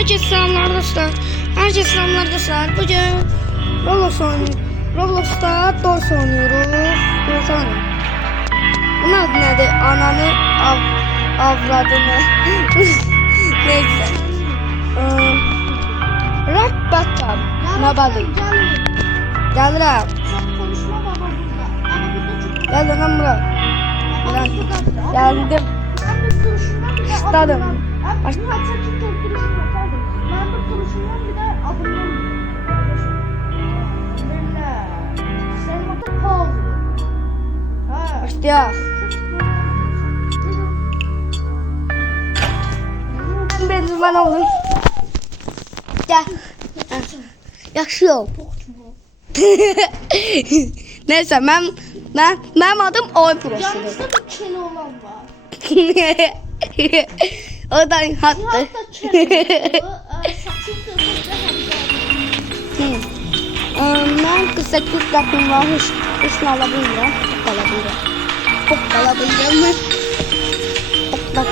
Herkese selamlar dostlar. Herkese selamlar dostlar. Bugün Roblox'ta DOS oynuyoruz. Görsene. Bunun adı nedir? Ananı avradını. Neyse. Rock Bottom. Nabadı. Gelirəm. Gel lan buraya. Geldim. Stadım. Ya. Ben zaman oldum. Gel. Yaşıyorum. Neyse benim adım Oy Prosu'dur. Yanlışta bir keli olan var. O da hattı. Ben kısa kız kapım var. Hiç alabilirim. Çok alabilirim mi? Bak.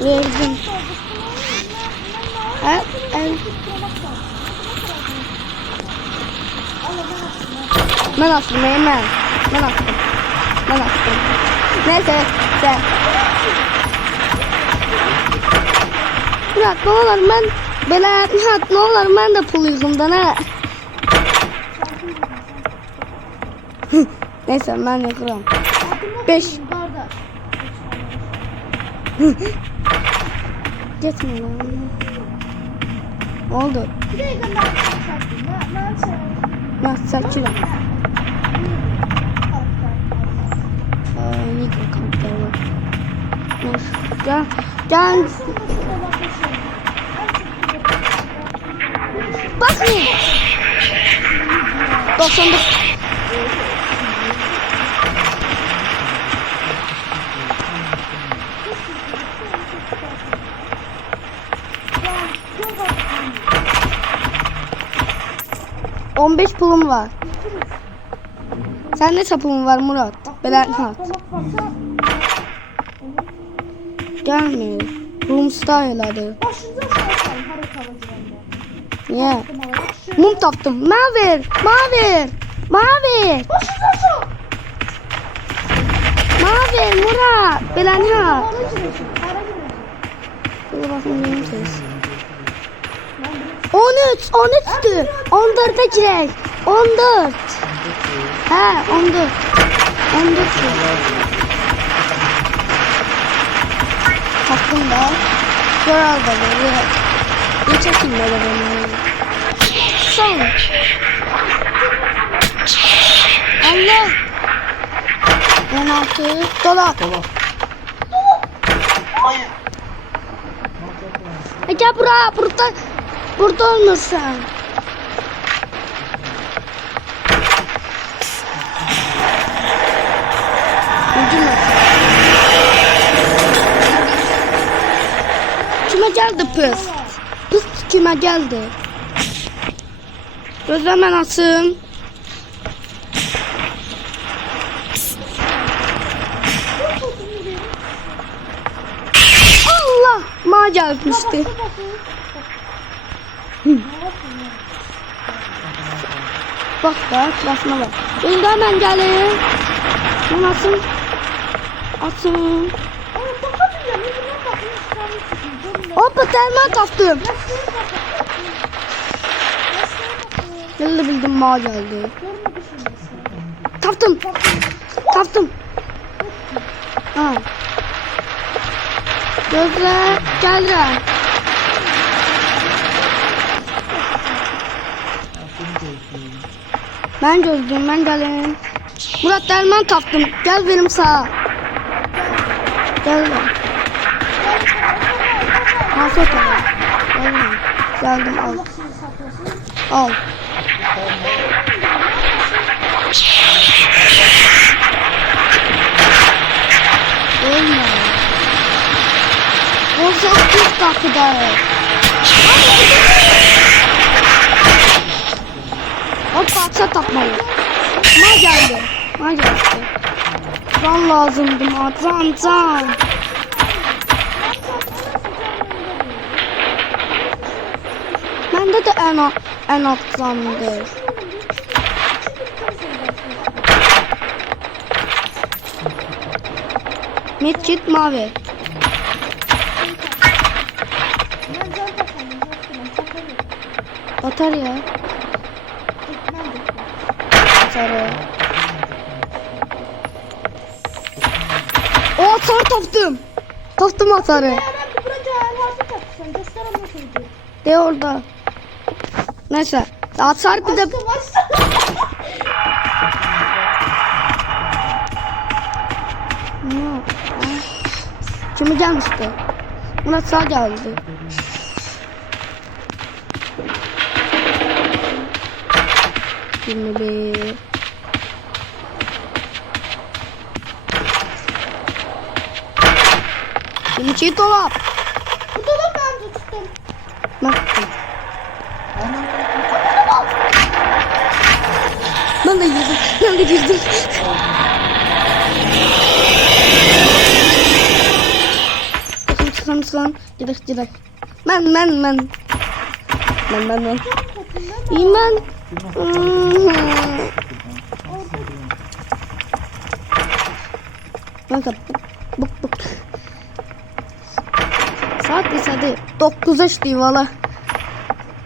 Verdim. Ben attım. Neyse sen. Murat ne olur ben böyle ne olur ben de pul yüzümden ha. Neyse ben yakarım. 5. Gitme lan. Oldu. Ben saçıyorum. Nikon kampları. Gel. Bakın. 99. $15 pulum var. Sen ne sapın var Murat? Belenhat. Gelmiyor. Room style'ladı. Niye? Mum taptım. Mavi. Mavi Murat. Belenhat. Dur bakayım benim ses. 13'tü. 14'e girek. 14. He 14. 14. Hakkım da. Sonra da böyle. Geçelim böyle beni. Son. Allah. 16. Dolap. Gel burada olmuşsun. Kime geldi pıs? Pıs kime geldi? Gözlemen asın. Allah! Ma gelmişti. Bak, basma bak. Şimdi hemen gelin. Nasıl? Atın. Hoppa termal kaptım. Bildim ma geldi. Kaptım. Ha. Gözler geldi. Ben gözlüğüm, ben gelin. Murat derman taptım. Gel benim sağa. Gel. Nasıl yapalım? Geldim al. Al. Olma. O çok kapıda. Hoppa atsa tapmayı. Ma geldi. Can lazımdı ma. Can. en altsandır. Medkit mavi. Ben can takalım. Takalım. Batarya. Gitmem. Sarı. O atarı taptım. Taptım atarı. Ben bir proje harfi takacağım. Gösteremem çocuğu. De orada. Neyse. Atar bir de. Açtım açtım. Kimi gelmişti? Murat sağ geldi. Şimdi bir. Şimdi çiğ dolap. Bu dolap ben tuttum. Baktım. Ben de girdim. Ben de girdim. Çıkan. Gidelim. Ben. İyiyim ben. Kanka bık. Saat hadi 9'a işte valla.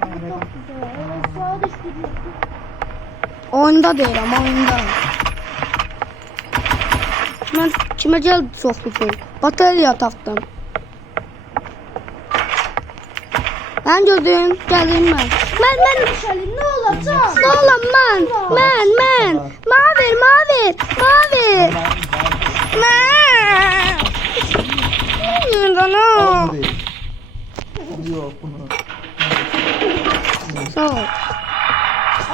Evet sağa düştü. Oyunda değil ama oyunda. Ben kime geldi çok güzel. Batarya taktım. Ben gördüm. Geldim ben. Ben. Düşelim ne olacak? Ne oğlum ben. Mavi. Tamam değil. Yok bunu. Sağ ol.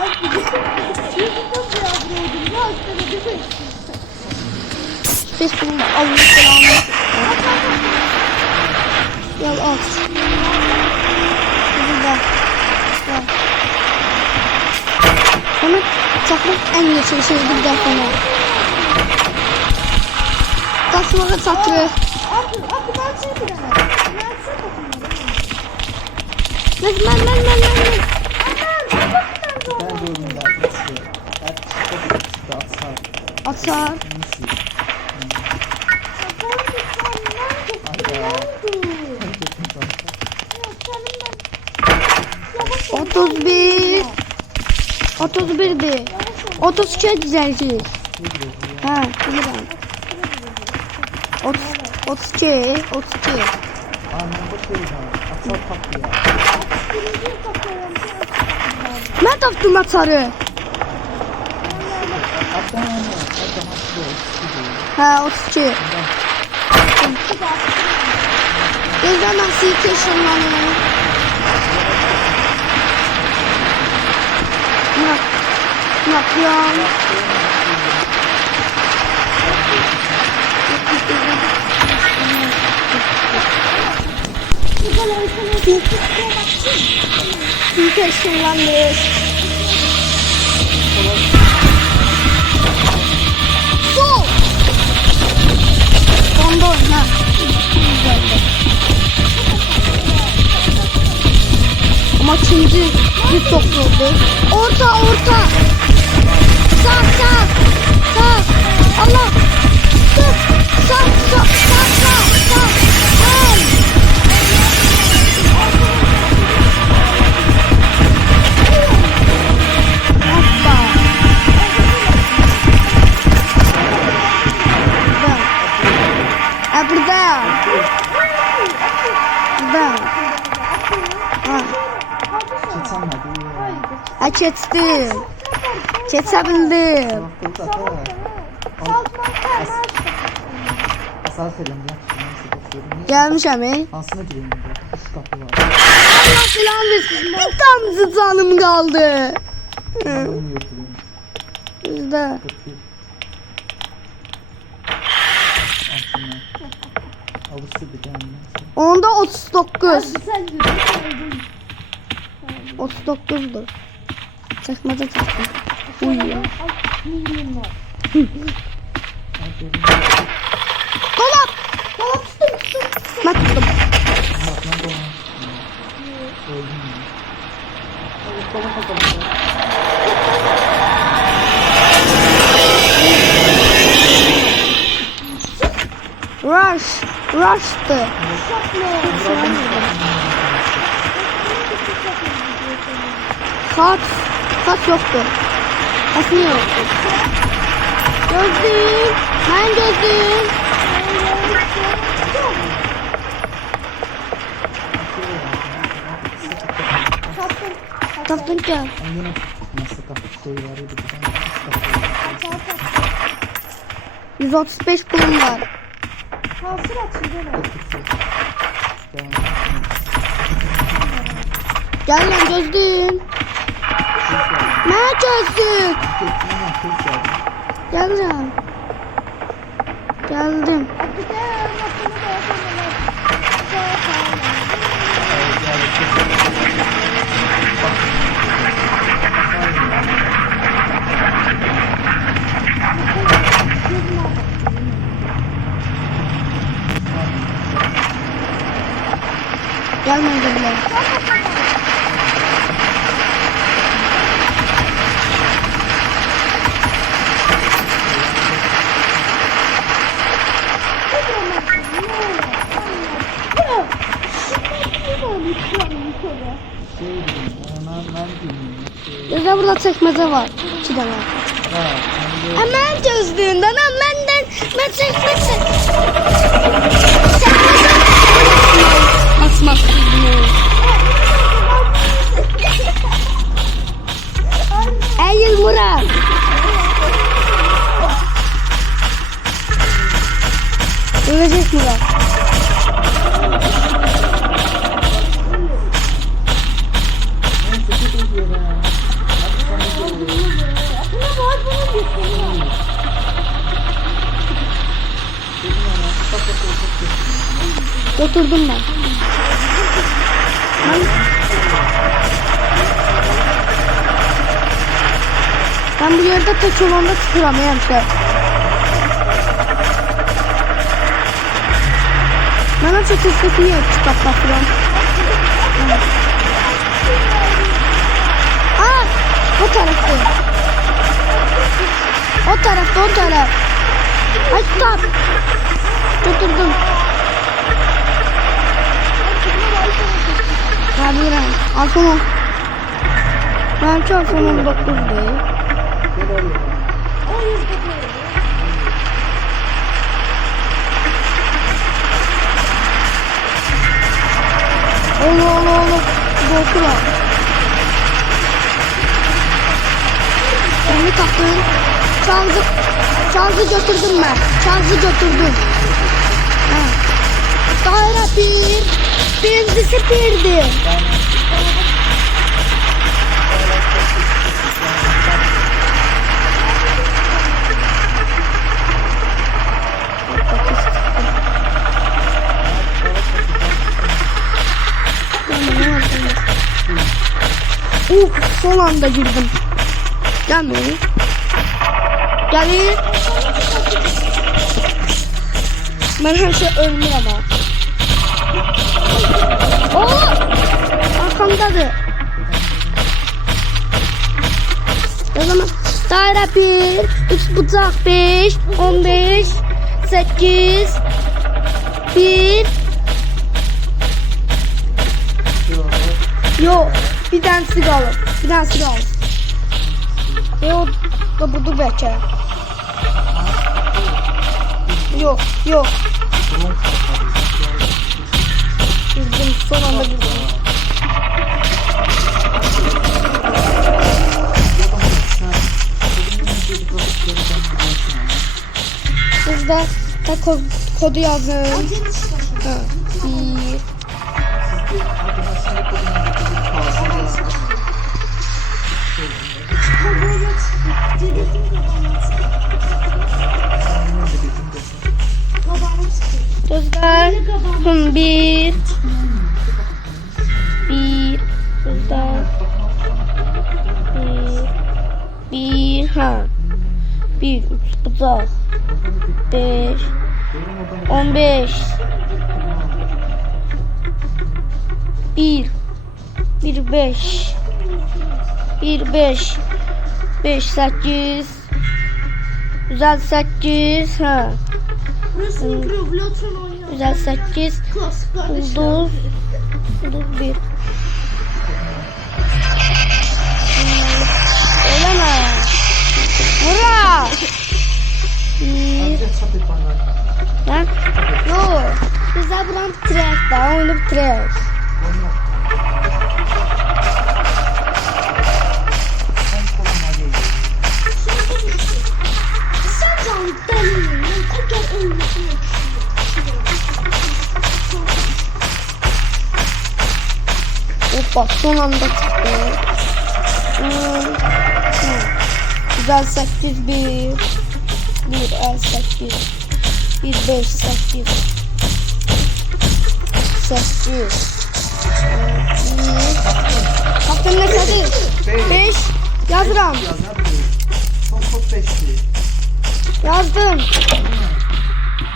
Ay yüzünden biraz gördüm. Ya işte bir şey. Ses bulma. Allah selamı. Gel al. Burada. Gel. Sana çakmak en geçen şeydi bir dakika. Kasmağa çakıyor. Akı ben şey bilemem. Ben şey takımlarım. Ben. Ben gördüm daha geçti. Atsar. Atar. Nasıl? Sen 31. 31 de. 32 düzelteceğiz. Ha, bilirim. 32. Anlamda şey var. Atsar tatlı ya. Ben taktım atarı. Attan anne. Attan atlı. Ha, 32. Gözden nasıl keşflanıyor? Ne yapıyorsun? Keşflanıyor. Sol. Sonda oyna. Ama ikinci bir çok zordu. Orta. Sağ. Allah. Sağ. Ay. Hoppa. Burada. Ha. Geçemedi. Ha keçtim. Keçebildim. Asal selamlar. Gelmişəm ey. Hansına gireyim? Şu kapı var. Allah selam versin. Bir tanesi canım kaldı. Bunu yapayım. Bizde. Kapıyı. Aslında. Alıştırdık yani. Onda 39. Sen yürü. 39'dur. Çakmaca çaktım. Uyuyor. Dolap. Tuttum. Ben tuttum. Bakmam da ona. Öldüm ya. Rush'tı. Kat yoktu. Aslında yok. Gözlüğüm. Ben gözlüğüm. Taptın ki. Yine nasıl kapı şey var ya bir tane üst kapı. 135 kulum var. Kalsın açıldı mı? Gel lan gözlüğüm. Ne gözlük? Gel lan. Geldim. Gelme gözlüğüm. Gözde burada çekmece var. 2 tane. Hemen gözlüğünden benden ben çekmece. Basmak. Eğil Murat. Ölecek Murat. Oturdum ben. Ben bu yerde tek olanda çıkıramıyorum işte. Bana çok istediği çıkıp bakıyorum. Aa, o tarafta. O taraf. Ay stop. Tuturdum. Hadi lan. Alsana. Ben çok sonum 9 değil. Oğlum. Dokula. Beni taktın. Çalgı götürdüm ben. Ha. Daire birincisi birdi. Son anda girdim. Gelmeyin. Gelin. Ben her şey ölmüyor ama. Oo! Arkamdadır. O zaman daire 1, 3 bucak 5, 15, 8, 1. Yok. Bir tanesi kalır. Yok. Da budur belki. Yok. Girdim. Son anda girdim. Burada da kodu yazın. Ha. 1. Gözler. 1. Gözler. 1. Ha. 1. 3 bucak. 5. 15. 1. 5. 1, 5. 5, 8. Güzel 8. Ha. Burası Roblox'un oynayan. Güzel 8. Klasik kardeşler. 9. 1. Öyleme. Murat. 1. Hadi çat et bana. Ha? Yok. Biz de buranı bitirek. Daha oyunu bitirek. Olmaz. Sen koluma değil. Sen canlı deliğin. Tekrar ölmüşsün. Hoppa son anda çıktı. Güzel 8 1. 1 8. 1 5 8. 8. Kaptan ne kadı? 5. Yazıram. Yazar mı? Son kod 5'ti. Yazdım.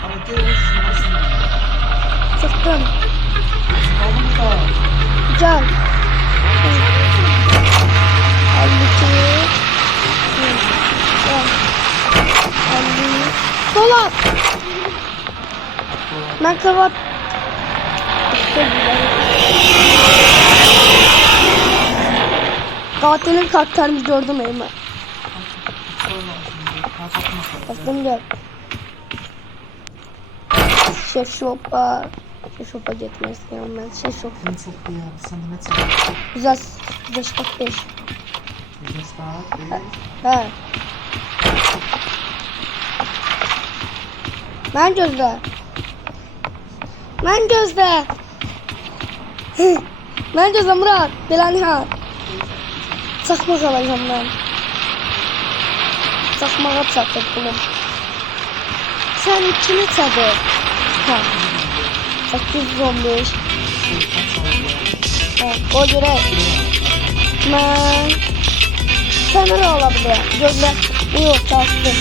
Ama gel olsun. Çıktım. Aldım da. Güzel. 52. Dolap. Ben kavat. Kavatinin karakterini gördüm Eymen. Baktım gör. Şef Shop'a. Şef Shop'a gitmek istiyorum ben. Şef Shop. Ben çok iyi abi. Sen de ne çabuk. Güzel. Güzel ştak 5. Güzel start. He. Ben gözle. Ben gözle. Ben gözle Murat. Delanihan. Çakmak alacağım ben. Çakmağa çakır bunu. Sen kimi çadır? Ha. 815. Ha, o göre. Ben. Kamera olabilir. Gözle. Yok kastım.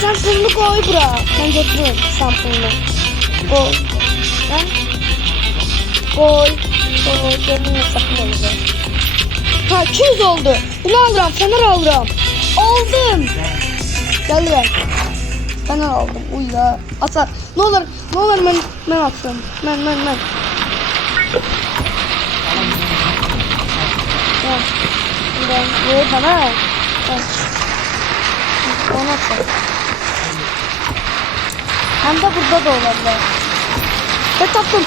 Sen pulunu koy buraya. Ben götürüyorum sen pulunu. Koy. Ben. Koy. Koy. Gözümle sakın olacak. Ha 200 oldu. Bunu alırım. Fener alırım. Aldım. Gel gel. Fener aldım. Uyla. Atar. Ne olur. Ne olur ben atsın. Ben. Ha. Ben. Yok bana. Ha. Onu atsın. Hem de burada da olabilir. Ve tatlım.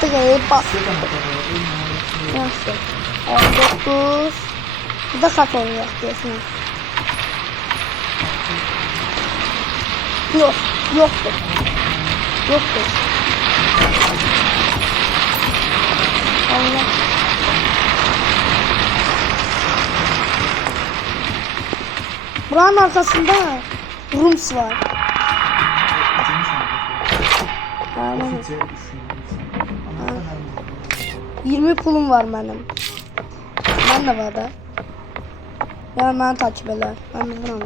Tıkayı bas. Nasıl? 9. Bu da kaç olacak diyorsun. Yoktur. Allah. Buranın arkasında Rums var. Aynen. 20 pulum var benim. Ben de var da. Ya ben takip eder. Ben de buram.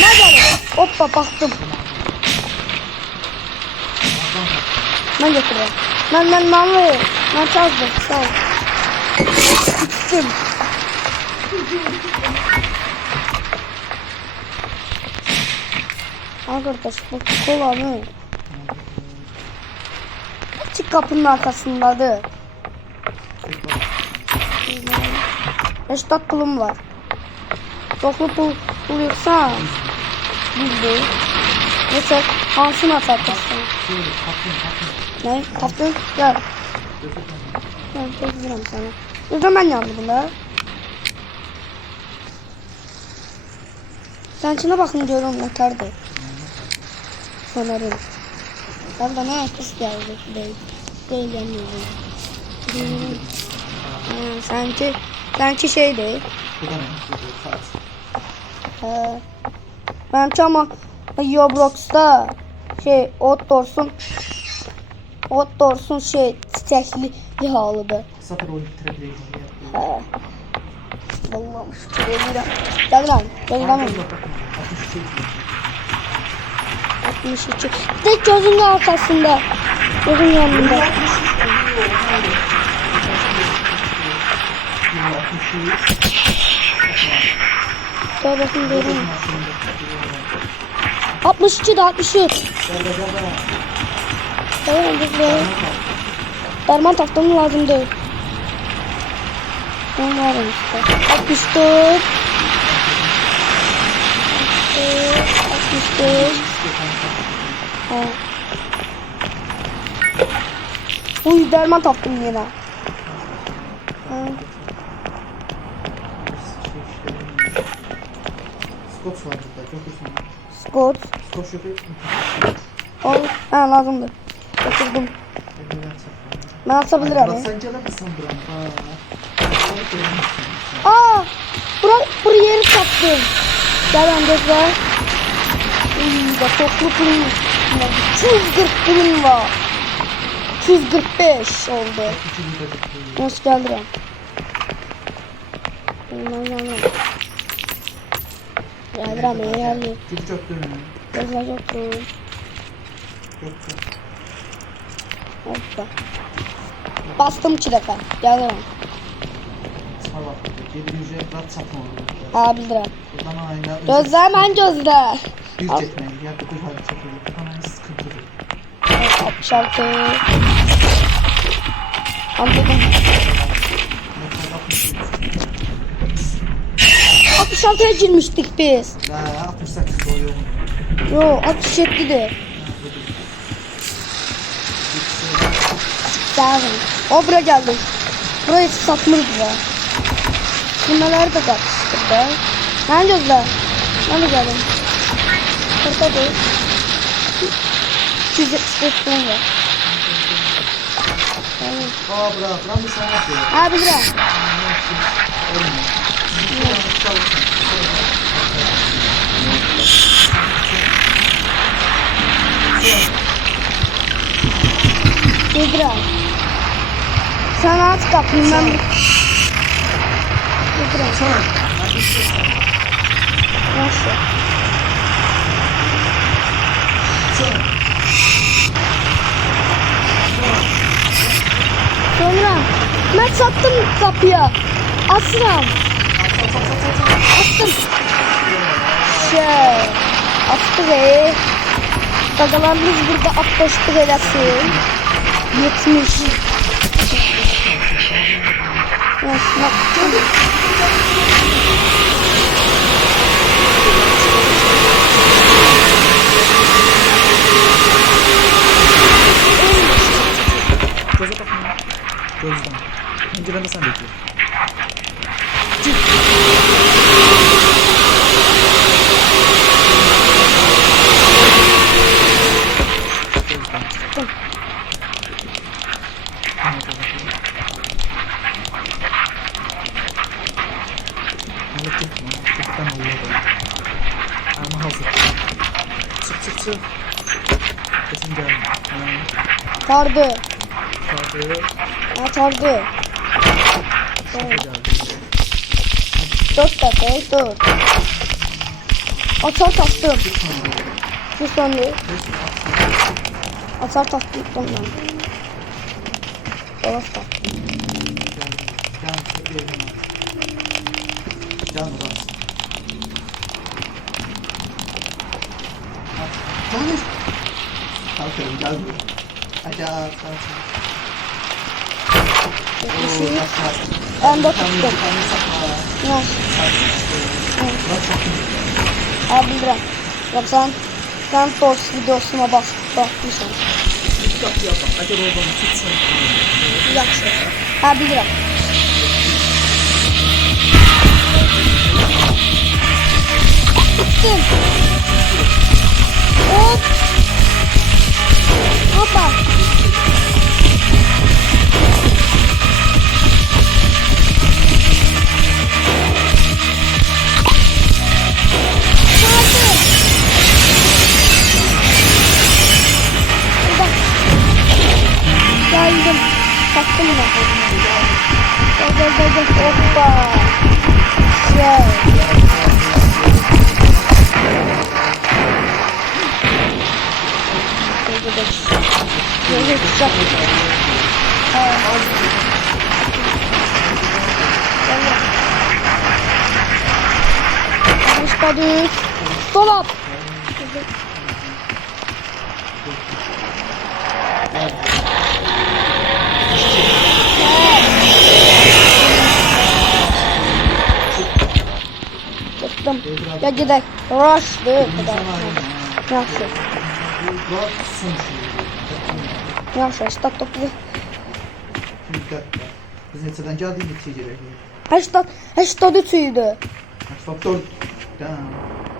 Ne geldi? Hoppa baktım. Ben götürüyorum. Ben çaldım. Sağ ol. Gittim. Arkadaş bu kola mı? Açık kapının arkasındadır. 5 pulum var. Doklu pul yoksa bildi. Neyse hansını atarsın. Ne? Kaptın? Gel. Ben tekrar sana. O zaman ben yandım bunda. Sen içine bakın diyorum yeterdi. Fenerin. Ben de ne kız geldi değil yanıyorum. Sanki şey değil. Benimki ama Roblox'ta şey Outdoors'un şey çiçekli halıdır. Sıfır oyun bitirebiliriz. Vallahi şu çöreği. Gel lan. Gel lan. 62. Tek gözünün arkasında. Gözün yanında. Gel bakayım benim. 62 de 63. Tamam dur. Derman takmam lazım değil. Ben varım işte. 64. 65. Ha. Uy derman taktım yine. Ha. Scott var burada. Çok uzun. Scott. Scott şöyle. Al. Ha lazımdır. Oturdum. Ben atabilirim abi. Sen gel misin buram? Aa! Buraya yeri sattım. Gel ben gözler. Da toplu pulum. 240 pulum var. 245 oldu. Nasıl geldi lan? Geldi lan beni geldi. Çok dönüyor. Gözler çok dolu. Çok. Hoppa. Bastım çileka. Geldi lan. Salak. 700'e rat satma olur. Aa 1 lira. Buradan aynen. Gözler ben gözler. Bir çekmeyi. Ya bu hadi çekiyor. Buradan sıkıntı değil. 66. Anladım. 66'ya girmiştik biz. La 68 doyuyor. Yo 67 de. Tamam. O buraya geldi. Burayı satmırdı be. Bunları da kaçtı be. Ben gözler. Ben de geldim. Burada değil. 275 ton var. Aa bırak. Lan bir sana yapıyor. Ha 1 lira. Yedra. Sen at kapıyı ben. Yedra. Nasıl? Sonra ben sattım kapıya. Asram. Attım. Attı ve dagalarımız burada 60 lirası. 70. Göze bakma. Gözden. Pencerede sen bekliyor. Çık. Kesin gelme. Tardı. Kahveye Ha tardı. geldi. 4 dakika 4. Atar taktım. Şu sandı. Atar taktım ben. Dolap taktım. Gel buradan. Gel. Kalkarım gel buraya. Hadi kalk. Ben de tuttum. Ne? Abi bırak. Bak sen dost videosuna bakmışsın. Hadi oradan tutsun. Yaxşı. Ha bilirəm. Tuttum. Hop. Hoppa. Geldim. Taktım ben. Gel. Hoppa. Başladık. Dolap. Çıktım. Ya gidelim. Rush'dı. Yaxşı. Bak son şey. Yaxşı. Start topu. Müddət. Biz neçədən gəldik neçəyə gəldik? 83 idi. Faktor. Tamam.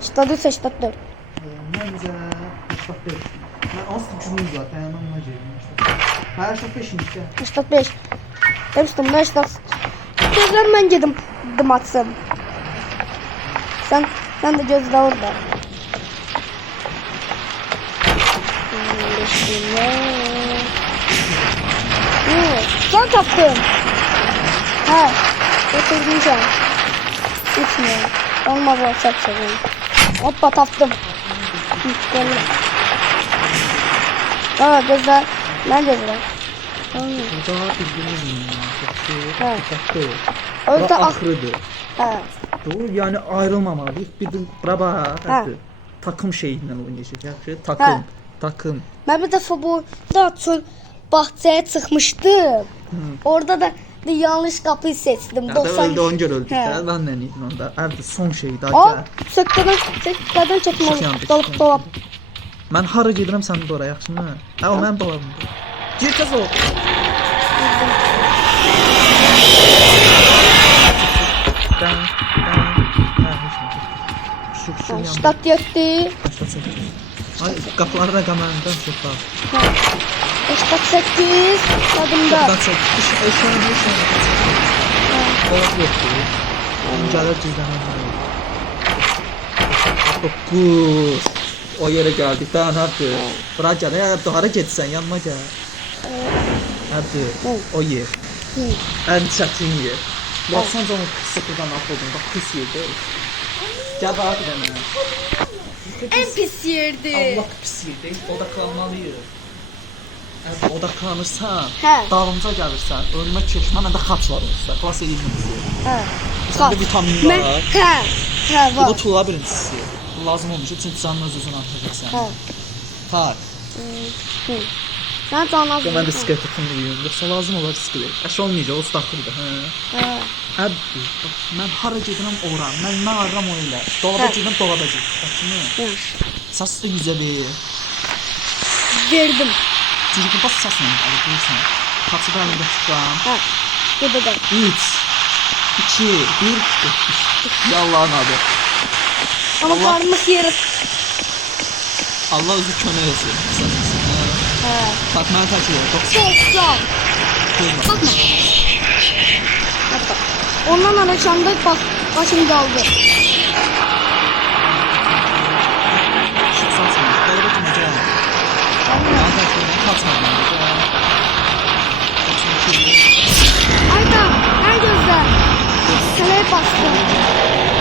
84. Məncə 85. Mən az gücüm zaten yanıma gəldim. Hər şey 5-ci. 85. Demiştim ben 80. Gözler ben gedim atsın. Sen de gözle orada. Son taptım. Ha. Getirmeyeceğim. Gitmiyor. Olmaz olacak şey. Hoppa taptım. Gelin. Aa gözler. Ben gözler. Daha bildiğiniz Ha. dikkatli. Orada Axırıdır. Ha. Doğru, yani ayrılmamalıyıq. Bir bura bax. Hə. Takım şeyindən oynayacaq. Yaxşı, Hə. takım. Ben bir defa burada çöl bahçeye çıkmıştım. Orada da yanlış kapıyı seçtim. Ya da öldü, 90. on gör öldük. Hə. Hə. Ben neydim onda? Əvdə son şey daha Aa, gəl. sökkadan çekme Çıx yandı, dolap çıx dolap. Mən hara gedirəm sən də ora, yaxşımı? Hə, o mənim dolabımdır. Gir tez ol. Ben. Hə, heç nə. Şu yandı. Ştat yetti. Başlasın. Ay, qapıları da qamanından çox bax. Ştat 8. Adımda. Qapıdan çox. Eşyan, eşyan. Dolap yoxdur. Gəlir cüzdanım. 9. O yere geldik. Daha ne yaptı? Bırak gel. Ya hara getsən, yanıma gel. Hadi. O yer. En çətin yer. Baxsan canım sıfırdan atladın. Bak pis yerdə. Gel bak mənə. En pis yerdi. Allah pis yerdə. Odaklanmalıyıq. Əgər odaklanırsan, Hə. dalımca gəlirsən, önümə keç. Mənə də xaç var orada. Xilas edilməsi. Ha. Səndə vitamin var. Ha Bu var. tulla birincisi. Lazım olmuş. Çünki canın öz-özünü atacaqsan. Ha. Tak. Sen tanıdın. Mən də skeleton yeyim. Yoxsa lazım olar skelet. Əş olmayacaq, o staxırdı. Hə. Ha. Əbdi, bax, mən hara gedirəm ora. Mən nə arıram o ilə. Dolaba Hə. gedirəm, dolaba gedirəm. Başını. Səs də yüzə ver. Verdim. Çünki bax səslə gəlir, bilirsən. Kaçı da əlimdə tutam. Ha. Burada da. 3, 2, 1. Yallahın adı. Ama Allah- parmak yeri. Allah özü kömək olsun. Səs. Ha. Bax, mənə təkir. Çok sağ. Bakma. Bak. Ondan araşanda bak başım daldı. Şık saçma. Dolaba girəcəm. Mənə təkir. Kaçma. Ayda her gözler. Kaleye bastım.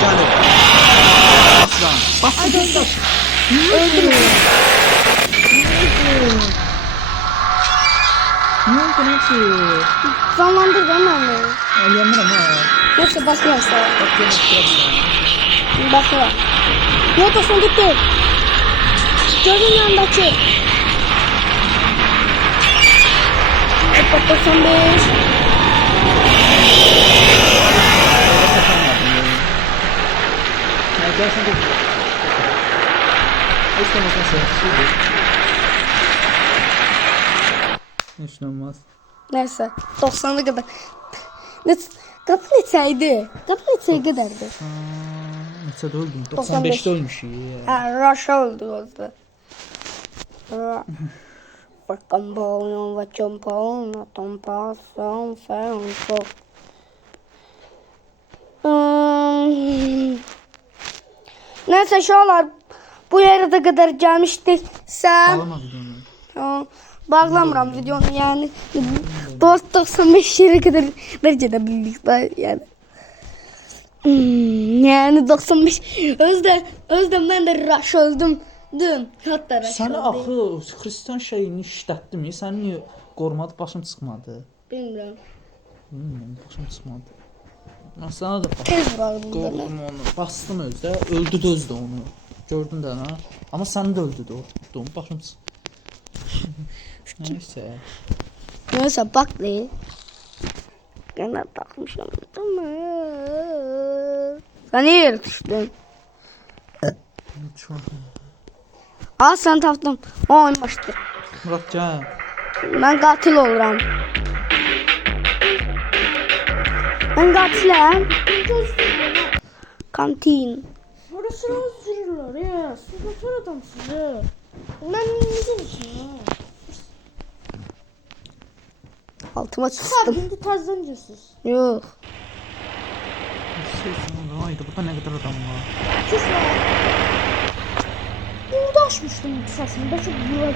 Gəlir. Başlan. Bax, Ay gözler. Öldüm. Ne oldu, nədir? Canlandırdı hemen beni. Yanıram ha. Yoksa basmazsa. Bak, yemək durarsan. Bakıyorum. Yok olsun gitti. Gözün yanındaki. Hoppa 95. Ya gelsen de. Hiç olmaz Hiç olmaz. Neyse 90'a kadar. Kapı neçeydi? Kapı neçeye kadardı? Neçədə öldüm? 95. 95'də ölmüşük ya. Ha, Russia oldu orada. Bakın boğulun ve çömpağın atın pasın fenso. Neyse şuralar bu yere de kadar gelmiştik. Sen Bağlama videonu. bağlamıram videonu yani 95 yere kadar derecede bildik yani. Yani 95 özden ben de rush oldum dün hatta rush Səni oldum. axı Xristian şeyini işlətdim. Sən niyə qorumadı, başım çıxmadı? Bilmiyorum. Başım çıxmadı. Sana da bax. Tez vurardım bunu. Qovdum onu. Bastım özdə. Öldürdü özdə onu. Gördün də ha. Amma səni də öldürdü o. Tutdum. Baxım. Neyse. Neyse bak ne? Gene takmışım. Tamam. Sen niye yere düştün? Çok. Aa sen tapdın. O oyun başladı. Murat gel. Ben katil olurum. Ben katiləm. Kantin. Orasını öldürürler ya. Sokaklar adam sizi. Ben ne diyeceğim? Altıma Tabii sıçtım. şimdi tarzdan diyorsunuz. Yok. Şey sana haydi burada ne kadar adam var. Sus lan. Burada açmıştım sesini. Ben çok güzel ya.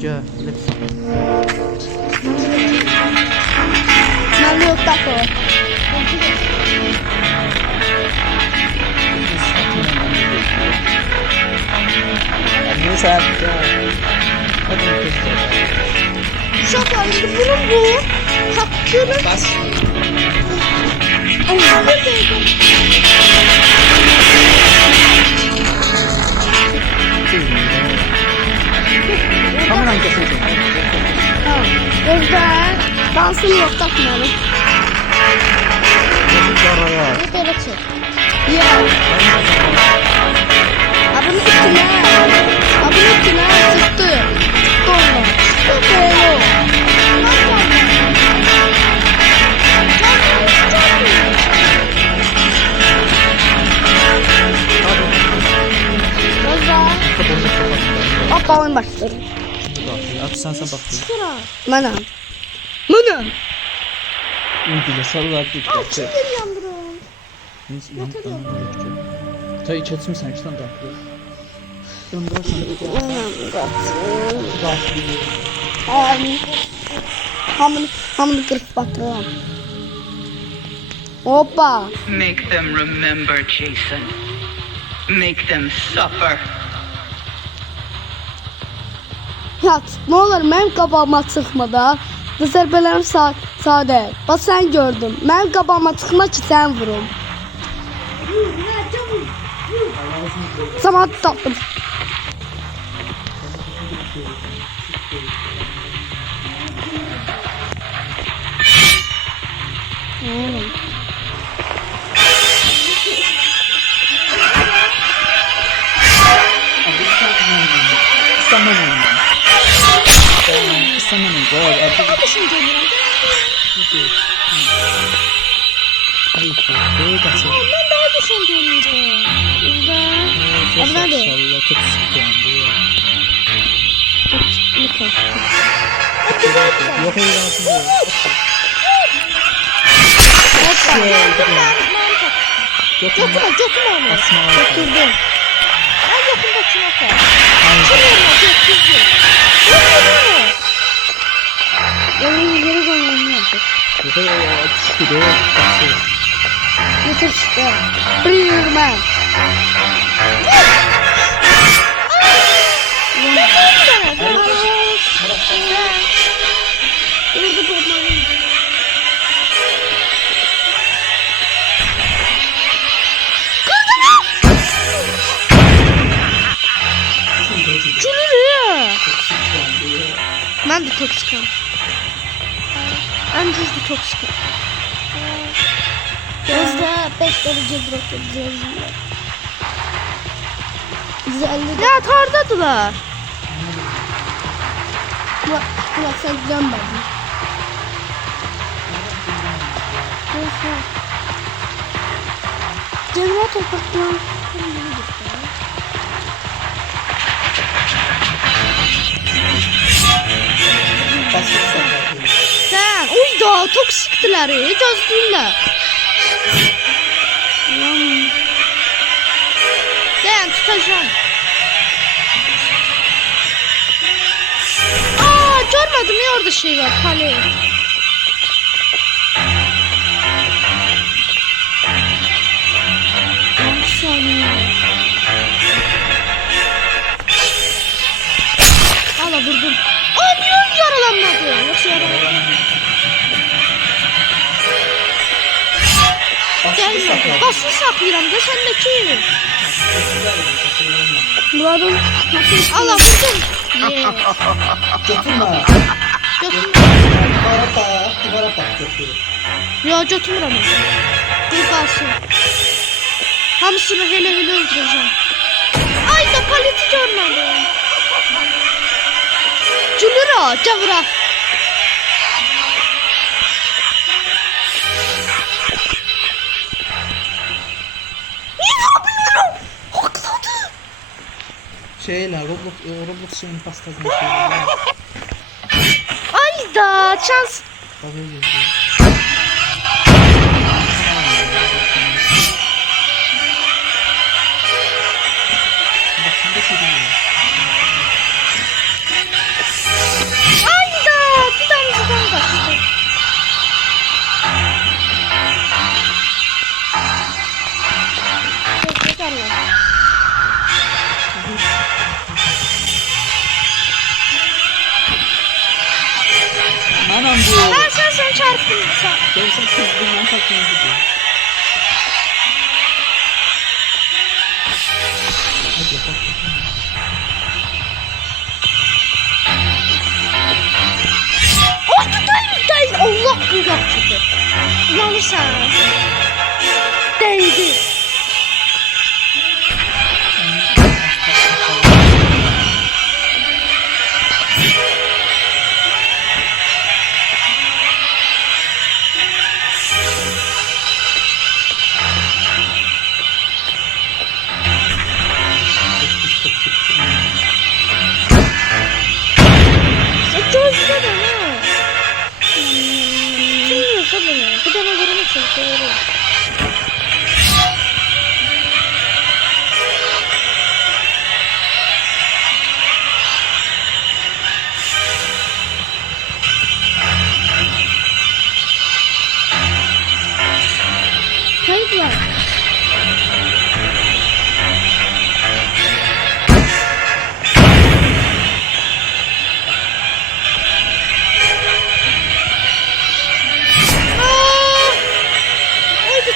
Gel. Lepsin. Ben de yok tak o. Neyse gel. Hadi kızlar. Uşaklar şimdi bunun bu. Hakkını. Bas. Allah'ım dedim. Kameran kesildi. Tamam. Gözde. Dansım yok takmalı. Yaraya. Bu tarafa çek. Ya. Abinin üstüne. Abinin üstüne çıktı. Sonra. Çıktı böyle. Gözde. Hoppa oyun başladı. Abi sen bak. Sıra. Bana. Bana. Uyduya sarılar bir Kimleri yandırın? Neyse Tay keçmisən işdən daxil. Döndürərsən də Hamını kırıp batırıyorum. Hoppa. Make them remember, Jason. Make them suffer. Yat, ne olur benim qabağıma çıxma da. Bu zərbələrim sadə. Bax sən gördün. Mənim qabağıma çıxma ki sən vurum. Zaman tapdım. İstəməm. Abi. Düşüncelerim. Hayır, böyle kaçır. Ben daha düşünceliydim. Abi nerede? İnşallah çok sıkıntı. Yok öyle lazım değil. Hoppa. Yok Götürme onu. asma. Götürdüm. Ben yakındakine koy. Hayır. Şuraya götürdüm. Oyunu geri koymam lazım. Yok öyle düştü de kaçır. Götür işte. Biliyorum ben. Ben de toksikam. Ben de toksikam. Gözde 5 derece drop edeceğiz. Güzellik. Ya tardadılar. Bak sen dönmedin. Generator patlayan. Sen oy da toksiktiler gözlüğünle. Ben tutacağım. Aa görmedim ya orada şey var kale. Ala vurdum. Aa niye yaralanmadı? Yoxsa yalan. Başını sakla. Basını saxlayıram da səndəki. Murad'ın Allah vurdum. Götürmə. Götürmürəm. Divara bax götür. Yo, götürmürəm. Dur qalsın. Hamısını hele öldürəcəm. Ay da paleti görmədim. Gülür o, gavura. Şeylə Roblox şeyin pastasını şeylə. Ay da şans. Baba yazdı. Bak sen de şey değil. Ay da bir damladan kaçtı. Mənəm bu. Sen çarptın. Gelsin kızımdan takmayı gidiyor. Hadi bak. Orada değil. Allah bu yaptı. Yanlışsan. Değdi. Gözde de ne? Bilmiyorsa bunu. Bir tane görünü çekiyorum. Kayıt var.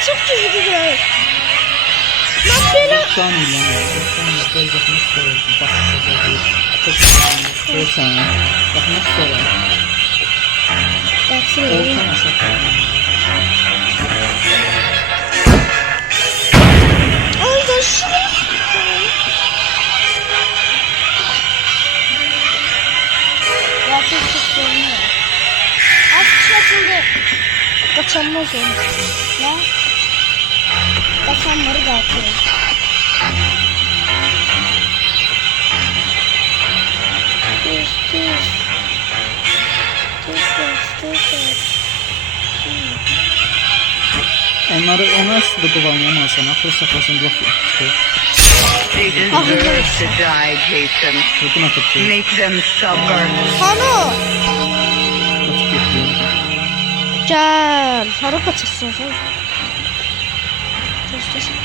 Çok güzel. Ben böyle... Sen ilan. Sen böyle bakmak istiyorum. Çok güzel. Sen. Bakmak istiyorum. Baksana. Orta masa. Ay da şuraya. Zaten çok görünüyor. Az açıldı. Kaçanmaz onu. Ne? Kaçanları dağıtıyor. Düz. Onlar üstündə qıvalmamasan, axırı saxlasın, yox yox. They deserve to die, Jason. Buna tutdu. Make them suffer. Hano. Açık getdi. Gel. Hara kaçırsın sen? Göstersin.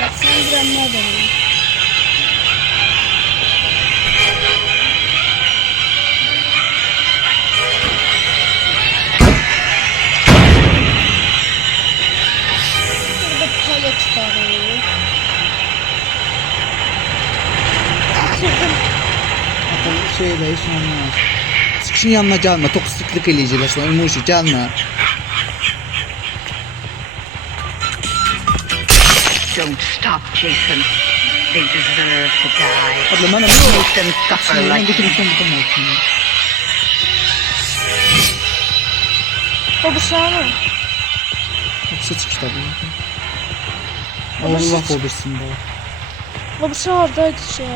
Ya sen bir ne demek? Burada palet var. Şeylə heç nə olmaz. Çıxışın yanına gəlmə, toksiklik eləyəcəklər sana, emoji gəlmə. Don't stop, Jason. They deserve to die. Abla mənə Make them suffer mən like götürmüşəm bu olsun. O bu sana. Hepsi çıxdı bu. Allah qoysun bu. O bu sana oradaydı şey.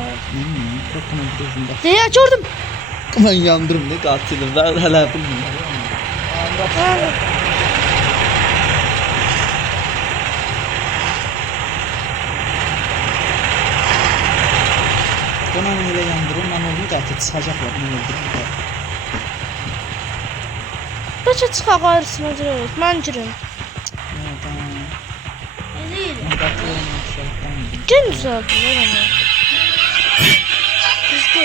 Korkma gözümdə. Deyə gördüm. Mən yandırım da qatilim. Mən hələ bilmirəm. Mən elə yandırım, mən onu qatil çıxacaqlar, mən öldürürəm. Bəlkə çıxaq ayrısına girək. Mən girim. Gen düzəldir onu. Düzdür.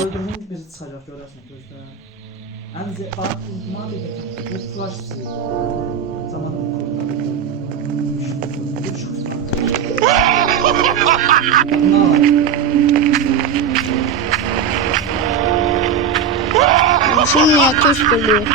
Öldürdüğümüz bizi çıxacaq görərsən gözlə. Ən bax mavi bu flash zaman Şimdi ateş geliyor.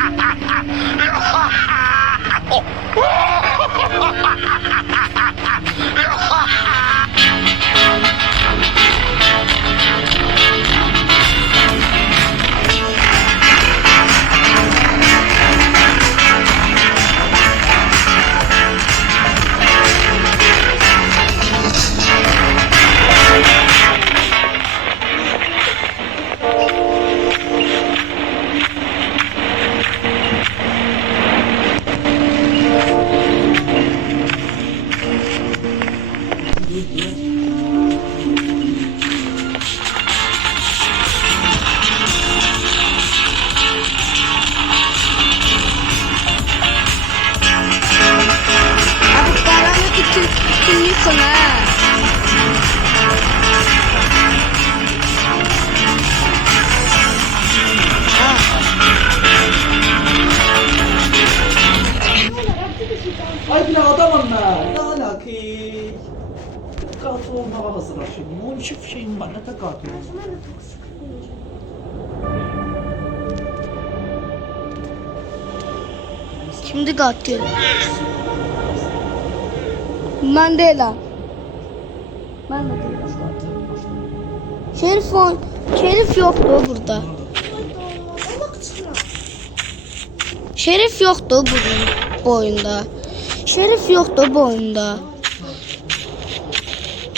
Abi karanlık için kimlisin ha? Ay bile adamım ben. Ne alaka? Katil olmaya hazırlaşıyorum. 12 şeyim var. Ne de katil olmam. Şimdi katil. Mandela. Ben de değilim. Şerif yoktu burada. Şerif yoktu bu oyunda. Şerif yoktu bu oyunda.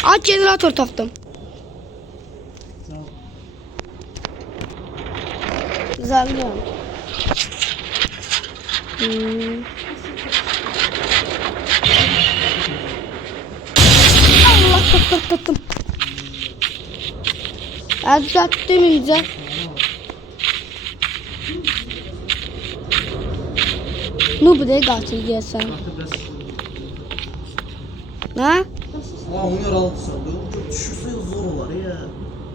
Aç jeneratör taptım. Güzelliyorum. Allah tuttum. Azzattım ince. Nu bu da katil diyorsan. Ha? Aa onu yaralısı. Düşürse zor olar ya.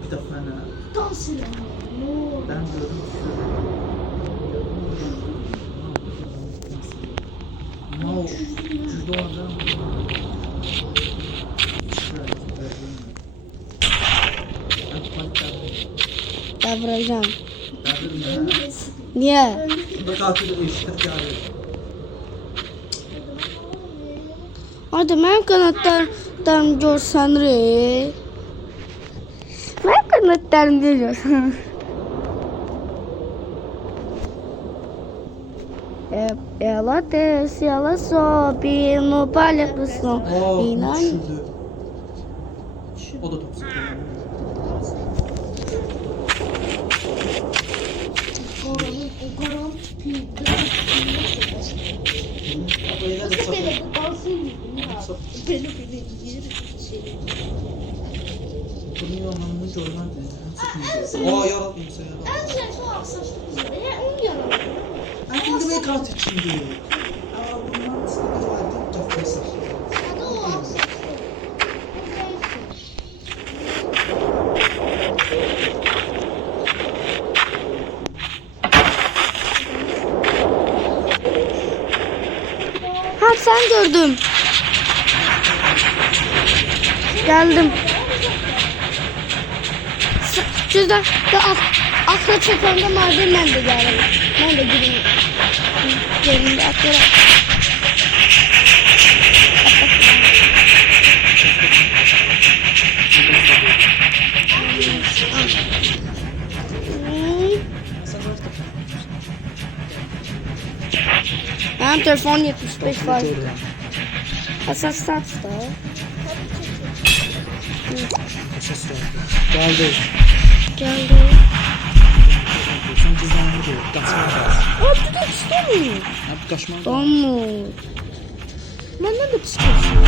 Bir defa ne? Dans eyle. Ben gördüm. Ama o cüzde olacağım. Ben vuracağım. Niye? Bunda katili eşitlik yani. Hadi ben kanatlardan görsen re. Ben kanatlardan görsen. Ela desce, ela sobe no palha do som. Aa E não... düşürdü. O da toksik. O karan tipi. Öyle de çok. Böyle bu dansın gibi ya. Böyle yer şey. Bunu anlamını görmedi. Aa yarabbim sen ya. En şey şu aksaçlı kızları. Ya onu yarar. Ay şimdi ne katil şimdi? Aa bundan sıkıntı var. Tofrası. Hadi o aksaçlı. Ha sen gördüm. Geldim. Cüzdan da akla çöpende maden ben de geldim. Ben de gireyim. Yerinde akla. Benim telefon 75 var. Asas saçta. Geldi. Geldi. Sen cüzdanını koy. Kaçma lazım. Aa tutak istemiyor. Hadi kaçma lazım. Tamam. Benden de tutuyorsun.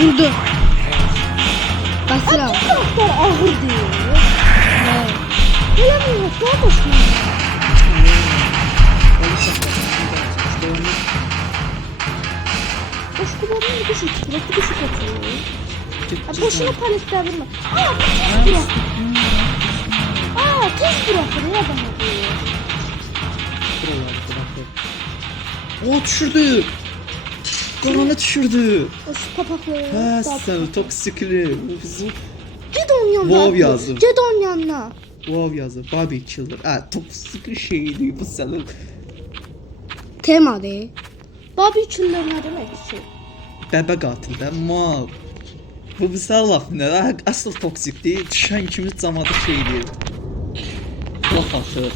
Vurdu. Basra. Karakter ahır diyor. Hele mi yok? Daha boşuna. Başkalarının bir şey sürekli bir şey katıyor. Boşuna paletlendirme. Tuz bırak. Tuz bırakır ya bana diyor. O düşürdü. Kanalına düşürdü. O şu kapakları. Ha sen toksikli. Bu bizim Git onun yanına. Wow yazdım. Git onun yanına. wow yazdı. Bobby killer. Ha toksik şeydi bu senin. Tema de. Bobby killer ne demek ki? Bebe katilde mal. Bu bize laf ne? Asıl toksik değil. Düşen ikimiz camadı şeydi. Laf atır.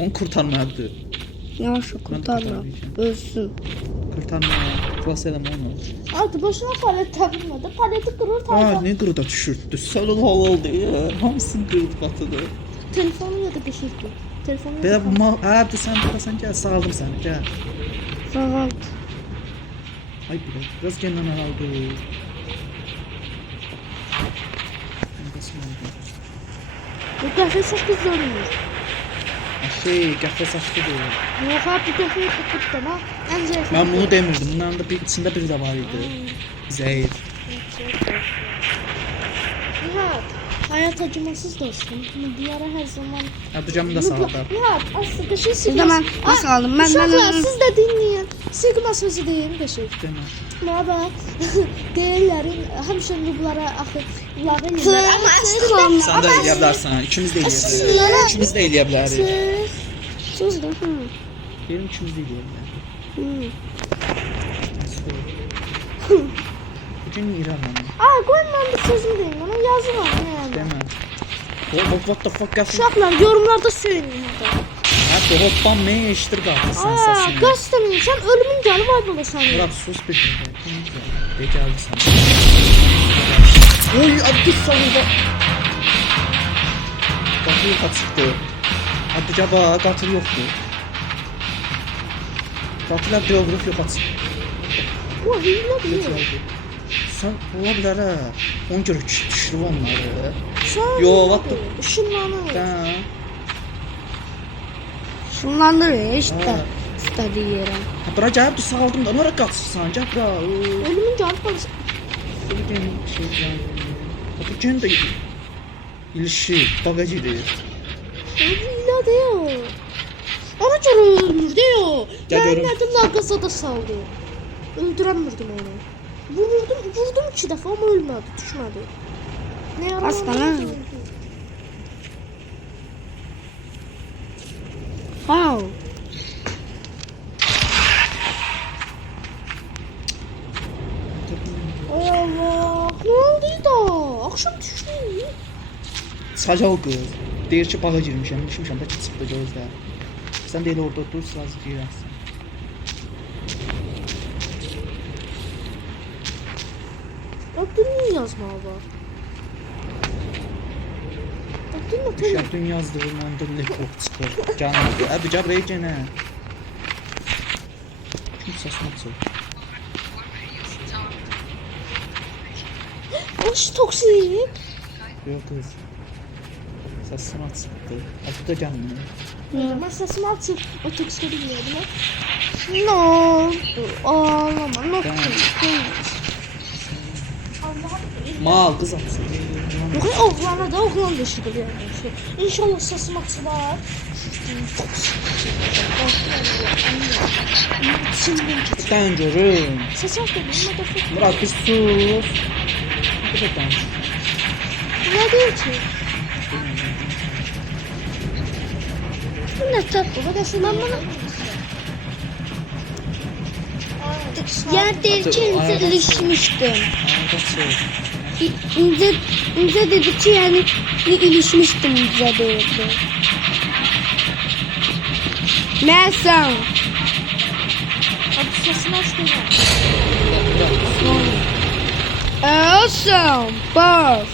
Onu kurtarmadı. Yavaş kurtarma. Ölsün. Kurtarma. Klas eleme onu. Artık boşuna paletlendirmedi. Paleti kırır Ha tayfa. ne qırda düşürtdü. Sölül halal diye. Hamısını qırdı batıdı. Telefonu ya da geçirdi. Telefonu ya Belə da bu mal. Ha bir sən burasan gəl. Sağaldım səni. Gəl. Sağ ol. Ay biraz gəndən aldı. Bu kahve çok güzel olmuş. Şey, qəfə saçdı deyil. Yok abi bu kahve çok ama en zevkli. Mən bunu demirdim. Bunların da içində bir də var idi. Zeyt. Nihat, hayat acımasız dostum. Bir ara her zaman... Ha bu camı da sağladı. Nihat, aslında şey O zaman nasıl aldım? Uşaqlar, siz də dinləyin. Sigma sözü deyim qəşəng. Demə. Baba, deyirlər, həmişə nublara axı, bunları eləyirlər. Amma Sıxılmır. Sən də eləyə bilərsən. İkimiz də eləyə bilərik. İkimiz də eləyə bilərik. Sus da. Deyim ikimiz də eləyə bilərik. Bugün İran onu. Ay, qoy mən bir sözümü deyim, ona yazıram. Demə. What the fuck qəfə? Uşaqlar, yorumlarda söyləyin hətta. Hətta hoppan nə eşitir qaldı sən Aa, səsini. qəsdəməysən, ölümün gəlib ay bulasan. Bırak sus bir dakika. Ne geldi sana? Oy abdü salında. Katıl kaçıktı. Hadi caba katıl yoktu. Katıl abdü övrüf yok açık. Bu hile değil. Sen olabilir ha. Ona göre düşürü onları. Sən Yo, what the... Işınlanır. Da. Şunlandır işte. Ha. İstediği yere. Ha bırak abdü saldım da. Nora kaçırsan cab bırak. Ölümün gəlib bulasan. Bugün şey yani. Bugün de ilişki bagajıydı. Hile değil. Ona görə ölmür değil. Gel Ben görüm. nədim naqasada saldı. Öldürəmirdim onu. Vurdum 2 dəfə ama ölmədi, düşmədi. Ne yarar? Aslan. Wow. Allah, ne oldu da? Akşam düştü. Sacal qız. Deyir ki bağa girmişəm, düşmüşəm də çıxdı gözlə. Sən də elə orada otur, saz girərsən. Abdülün yazmağı var. Abdülün otel. Şəhdün yazdığından da lekok çıxır. Canım. Əbi gəl buraya yenə. Kim səsini açır? Baş toksik. Yox qız. Səsini açıqdı. Əbi də gəlmir. Ben sesimi açıp o toksik bilmiyordum. Ne oldu? Ağlama. Ne oldu? Mal qız açır. Yok oğlana da oğlan da şıkır yani. İnşallah sesim açılar. Dən görüm. Sesim açtı benim de. Murat bir sus. Bir də danış. Ne diyor ki? Bu ne tatlı. Bu da şundan bana. Yerde ilişmiştim. Qaçır. İnce dedi ki yani ilişmiştim ince doğru. Mersem. Hadi sesini açtı. Awesome. Boss.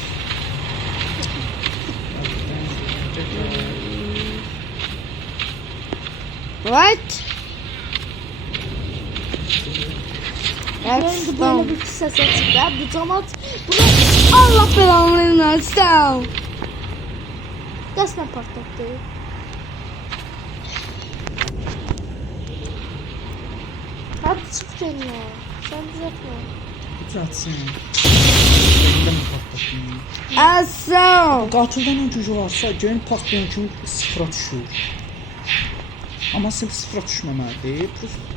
What? Ben de That's böyle bir ses açtı. Bu camaat buna Allah belanı versin. Qəsdən partlatdı. Hadi çıx gəlinə. Sən düzəltmə. Düzəltsin. Əlində mi partlatdın? Aslan. Qatildən o gücü varsa, gəlin partlayan kimi sıfıra düşür. Amma sırf sıfıra düşməməlidir.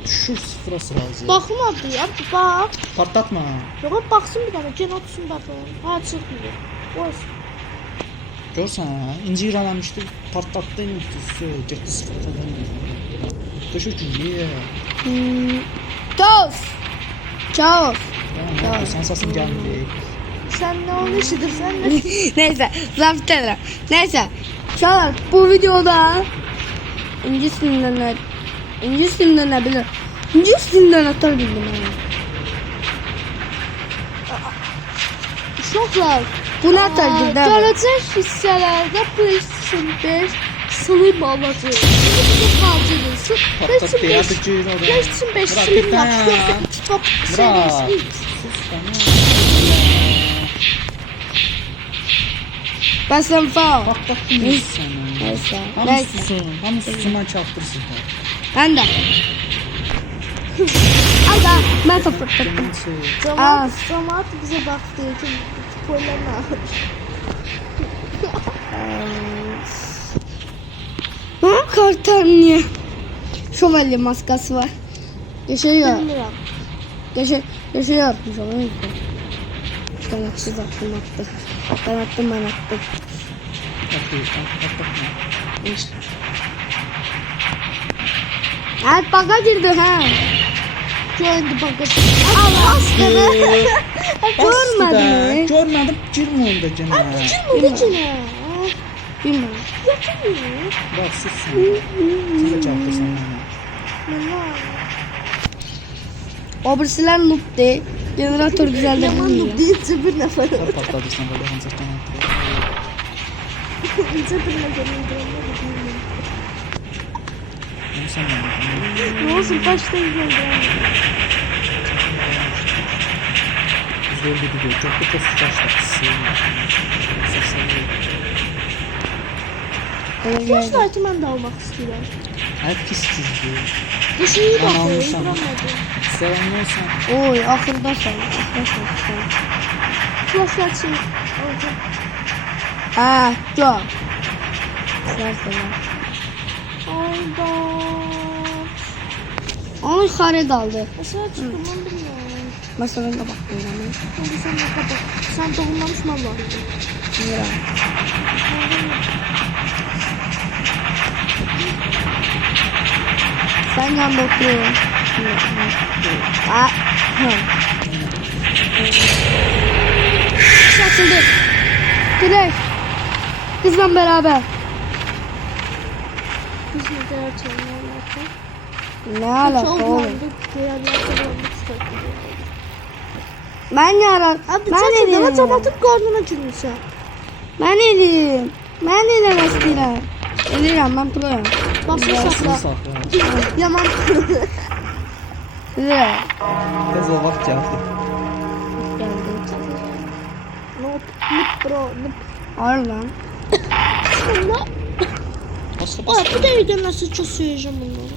Düşür sıfıra sırası. Baxmadı ya, bax. Partlatma. Yox, baxsın bir dənə, gen otursun baxın. Ha, çıxmır. Qoy. Görsən, inci iralamışdı, partlatdı, getdi sıfıra döndü. Düşür gücü. Toz. Çaos. Sən səsin gəlmir. Sən nə onu eşidirsən? Nə? Neyse, zapt ederim. Neyse, Çağlar bu videoda İngilizcesinden ne bilir? İngilizcesinden atar bildim yani. Uşaqlar, Bu ne atar bildim? gələcək hissələrdə PlayStation 5 slim alacaq. Bunu bir harcayın. Partlat deyədi ki, PlayStation 5 Bırak slim bir tane. yapacaq. Top Bırak. serisi X. Ben sen fal. Partlatdın səni. Neyse, Hamı neyse. susun, hamı susuna çatdırsın. Ben de. Aga, ben toplattım. Camaat bize baktı ki spoilerler. Ha, kartal niye? Şövalye maskası var. Yaşıyor. Bilmirəm. Yaşıyor. Ben haksız attım. Ben attım. Evet, baka girdi ha. Gördü bakın. Allah aşkına. Görmedin mi? Görmədim, girmə onda genə. Bu da ki ne? Bilmiyorum. Yapamıyor. Bax, sussun. Sən də çatdırsan mənə. O birisiler noob değil. Jeneratör güzel de Yaman bilmiyor. bu deyince bir nefer. Sən partladırsan belə hansıqdan atır. İnce bir nefer indiremedi. Bunu sən mənə. Ne olsun baştan indiremedi. Zor bir video. Çok da postu başlatısı. Flashlight'ı mən də almaq istəyirəm. Hep pis çizdi. Düşünüyü Ben baxır, almışam. indirəmədim. Selamlıyorsan. Oy, ahırda sal. Flashlight şey alacağım. Ha, çok. Güzel selam. Ayda. Onu yukarı daldı. Aşağı çıktım ben bilmiyorum. Mesela da bakıyorum. Hadi sen de kapat. Sen doğumlamış mı Allah'ım? Mira. Sen yanında oturuyorum. Aa, hı. Açıldı. Direkt. Kızla beraber. Biz ne kadar çalıyorlar? Ne alaka oğlum? Abi Ben ne arar? Ben sen ne de diyeyim? tomatın karnına girmişsin. Ben ne diyeyim? Ben ne demek istiyorum? Elirim ben proyum. Basın Sağ sakla. sakla. Yaman. Elirim. Kız o vaxt geldi. Nop bro. Nop. Ağır lan. Sonra. Basta Ay basta. bu da evde nasıl çok söyleyeceğim bunları.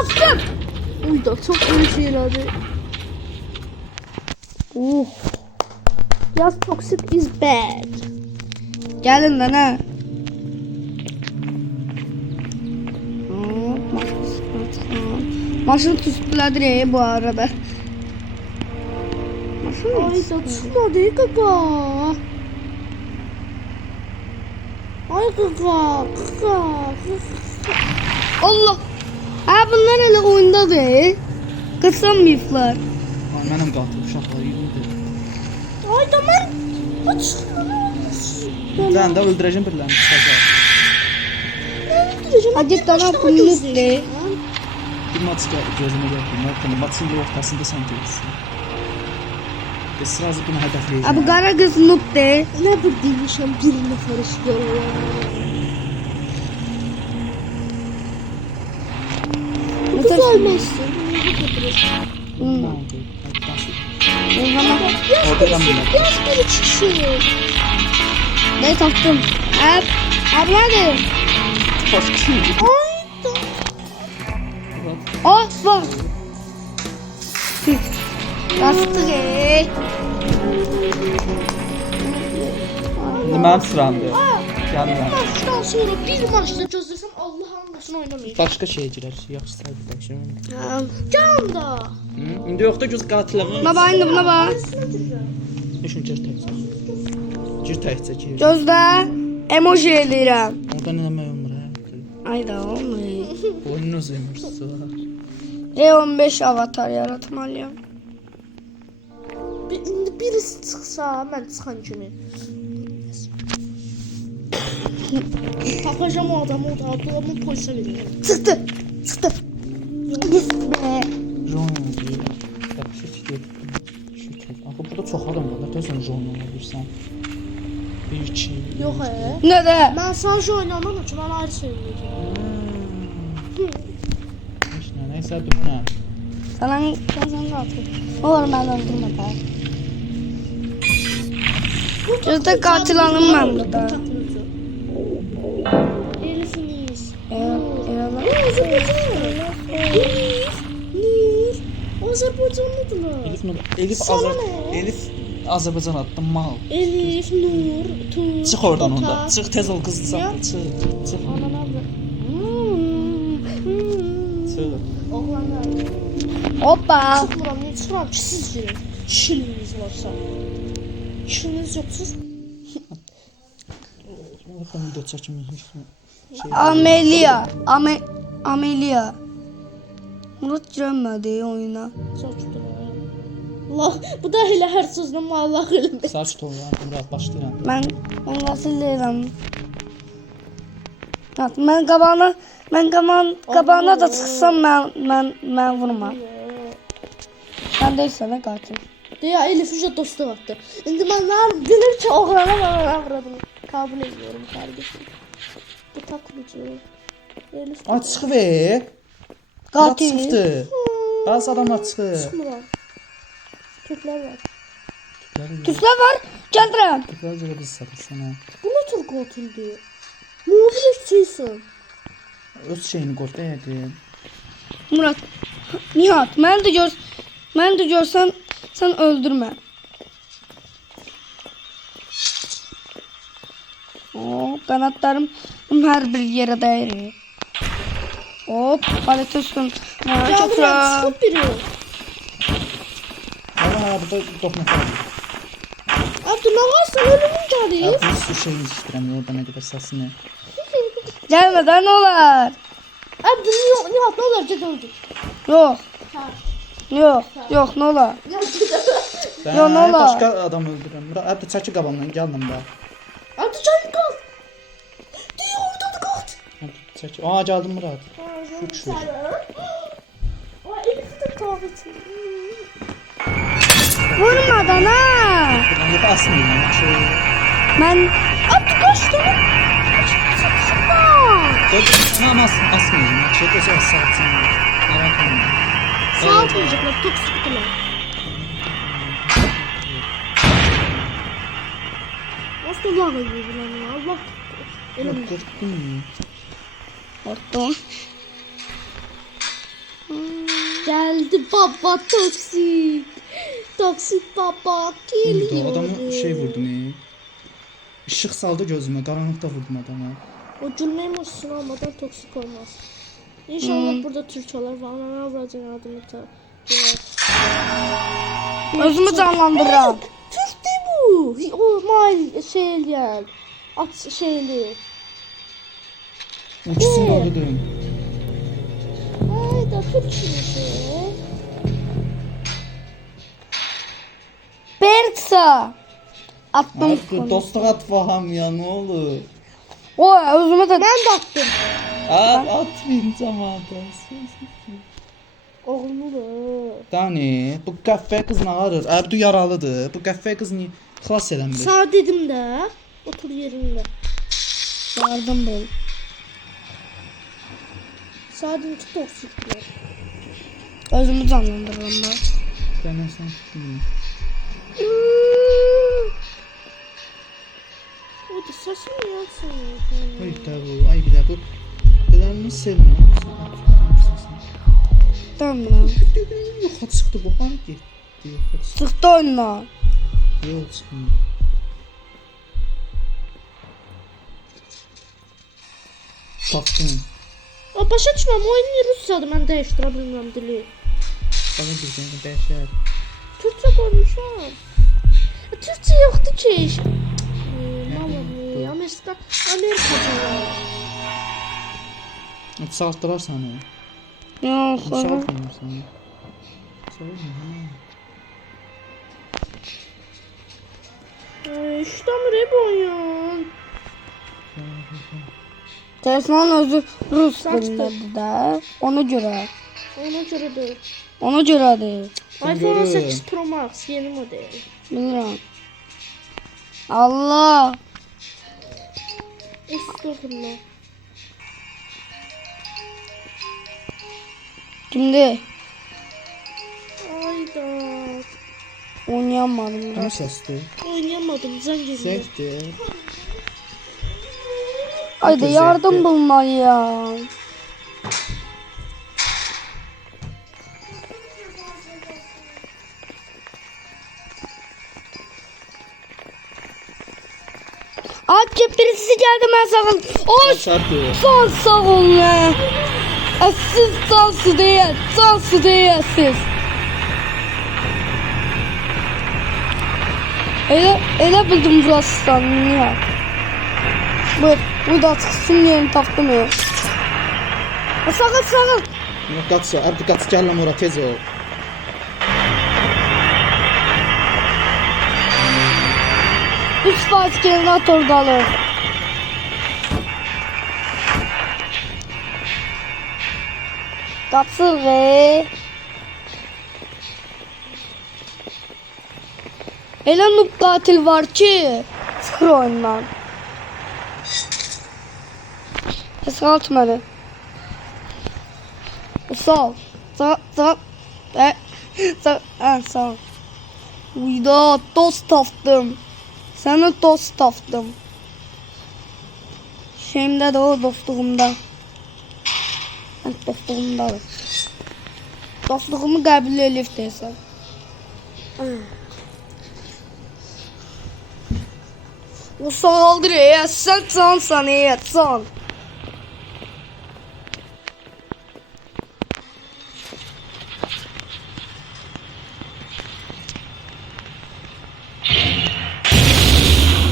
Astım. Uy da çok iyi şeyler. Yes, toxic is bad. Gelin lan ha. Maşın tüspladı bu arada. Maşın Ay da tutmadı kaka. Ay kaka. Kaka. Allah. Ha bunlar hele oyunda değil. Kısamayıflar. Ay mənim qatıl uşaqlar yürüdü. Ay da ben. Bu çıkma ne olmuş? Ben de öldüreceğim birilerini çıkacak. Öldüreceğim. Hadi bana kulluk de. Bir maç gözüme geldi. Maçın ortasında sen değilsin. Ve sırası bunu hedefleyeceğim. Abi kara kız noob de. Ne bir değilmişim birine karışıyor. Bu kız ölmezsin. Hmm. Tamam, hadi dans et. O zaman Orada ben bile. Biraz biri çıksın. Ne taktım? Abi nerede? Başka şey mi? Bak. Yastık İndi mənim sıramdır. Gəlirəm. Maçdan sonra bir maçda gözləsəm Allah hamısını oynamayacaq. Başqa şeyə girək. Yaxşı saydı başlayalım. Can da. İndi yoxda göz qatilə. Buna bak, indi buna bak. Düşün gir təkcə. Gir təkcə gir. Gözdə emoji eləyirəm. Orada nə demək olmur hə? Ayda olmuyor. Oyunun özüymüş. R15 avatar yaratmalıyım. İndi birisi çıxsa, mən çıxan kimi. Tapacağım o adamı, dolabımı polise vereceğim. Çıktı. Yes be. Join deyir. Yaxşı tikir. Şükür. Axı burada çox adam var. Nə tezən join ola bilirsən. 1 2. Yox Ne de? Mən sadece oynamam ki, mən ayrı söyləyəcəm. Neysə düşünə. Sana sen atır. Olur ben öldürme be. Gözde katil hanım ben burada. Elif'iniz. Nur. Azerbaycanlıdırlar. Elif Azərbaycan adlı mal. Elif, Nur, Tur. Çıx oradan Ota. onda. Çıx tez ol qızsan. Çıx. Çıx. Anam abla. Çıx. Oğlanlar. Hoppa. Çıkmıram, niye çıkmıram ki siz girin. Kişiliğiniz varsa. Kişiliğiniz yoksuz. Bakalım da çəkim. Amelia. Murat giremedi oyuna. Saçma. Allah, bu da elə hər sözlə Allah eləmək. Saç toya, Murat başlayıram. Ben katil değilim. Ben kabağına da çıksam ben vurma. Sen değilsen ne katil. Deyə Elif üzə dostluq atdı. İndi mən bilir ki, oğlana mən vuradım. Kabul ediyorum kardeşim. Bu taklıcı. Elif Ay çıx ver. Katil. Çıxdı. Bazı adamlar çıxır. çıkmıram. Türklər var. Tüsler var. Geldirim. Biraz biz satırsan ha. Bu ne tür katildi? Mobil etçiysin. Öz şeyini qoy deyədim. Murat. Nihat. Ben de görsen sen öldürme. Kanatlarım her bir yere değiyor. Hop. Palete üstün. Çok Canım rahat. çıkıp biri. Ha, burada toxunaq. Abdullah sen ölümün gəlir. Ya bu şeyini istəyirəm, orada nə qədər səsini. Gelmeden olar. Abdullah Nihat ne olur gel öldür. Yok. Ha. Yok ne olar. Sən Yo, nə olar? başqa adam öldürürəm. Murat, hətta çəki qabamdan gəldim də. Abdullah can kal. Diyor orada da kaç. Hətta çəki. Aa, gəldim Murat. Şükür. Ay Elif de kahveti. Vurmadan ha. Buradan yox asmayın. Şey. Ben Abdullah kaçtı. Tamam asmayın. Şey gözü asartsın. Merak etme. Sağ olacaklar çok sıktılar. Nasıl Allah veriyor bunu ya? Allah. Elim. Qorxdum. korktum. Geldi baba toksik. Toksik baba geliyor. Adamı şey vurdum. Işıq saldı gözümə, qaranlıqda vurdum adama. O gülme emojisini almadan toksik olmaz. İnşallah burada Türkçeler var. Ana avradın adını da. Özümü canlandırıram. Türk değil bu. O mail şeyler. At şeyli. İkisini öldürdüm. Ay da Türkçe. Berksa. Attım. Artık dostluq at faham ya, nə olur? O özümü de Ben de attım. Atmayın cəmaata. Oğlumu da. Dani, bu qəffə qız nə arır? Əbdu yaralıdır. Bu qəffə qız niyə xilas eləmir? Sağ dedim de. Otur yerinde. yardım bul. Sağ dedim ki toksikler. Özümü canlandırıram ben. Dənəsən tutmayın. O Səsini yansın. Ay da bu, ay bir də bu. Belərini sevmə. Tamam. Yoxa çıxdı bu, hara getdi? Yoxa çıxdı. Çıxdı oyundan. Yox, çıxmır. Tapdım. Başa düşməm, oyun ruscadır, mən dəyişdirə bilmirəm dili. Bana bir dənə dəyişər. Türkçə qoymuşam. Türkçə yoxdur ki. Mama mia, Amerikaca. Saltdılar səni. Yox, Saltmır səni. Saltmır. İşləmir bu oyun. Telefonun özü Rus Saçdı. dilindədir də. Ona görə. Ona görədir. Ona görədir. iPhone görürəm. 8 Pro Max yeni model. Bilirəm. Allah. Estağfurullah. Kimdi? Ayda. Oynayamadım Nə biraz. səsdir? Oynayamadım, zəng edildi. Zəngdir. Haydi Güzel. yardım bulmalıyım. Acı birisi geldi ben sağ ol. Oş! Şarkı. Son sağ ol ne? Siz sansı değil. Sansı değil siz. Elə bildim burası sanıyor. Bu da çıxsın yerini tapdım ya. Sağ ol. Yox, qaç, artıq qaç, gələm ora, tez ol. Üç faiz generator qalır. Qaçır ve elə noob qatil var ki, çıxır oyundan. Sağalt məni. Sağ ol. Sağ ol. Uyda dost tapdım. Səni dost tapdım. Şeyimdə də o dostluğumda. Mən dostluğumdadır. Dostluğumu qəbul elif desən. O sağaldır ya, sən cansan ya, can.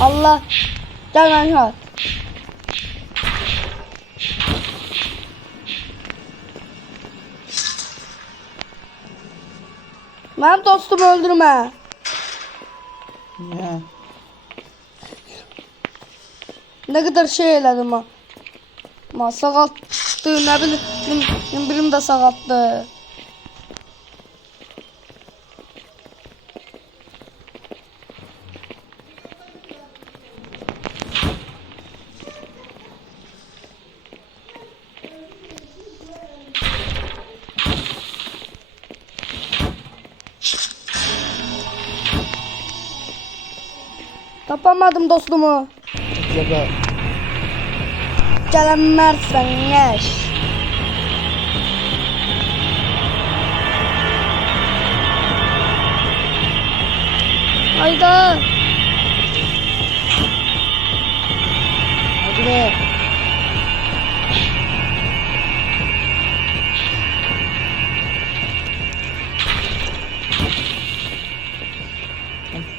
Allah, gel ben şart. Benim dostumu öldürme. Niyə? Ne kadar şey elədim ha. Ma sağalttı, ne bileyim, birim de sağalttı. Tapamadım dostumu. Yoxa. Gelemezsen yaş. Hayda. Hadi.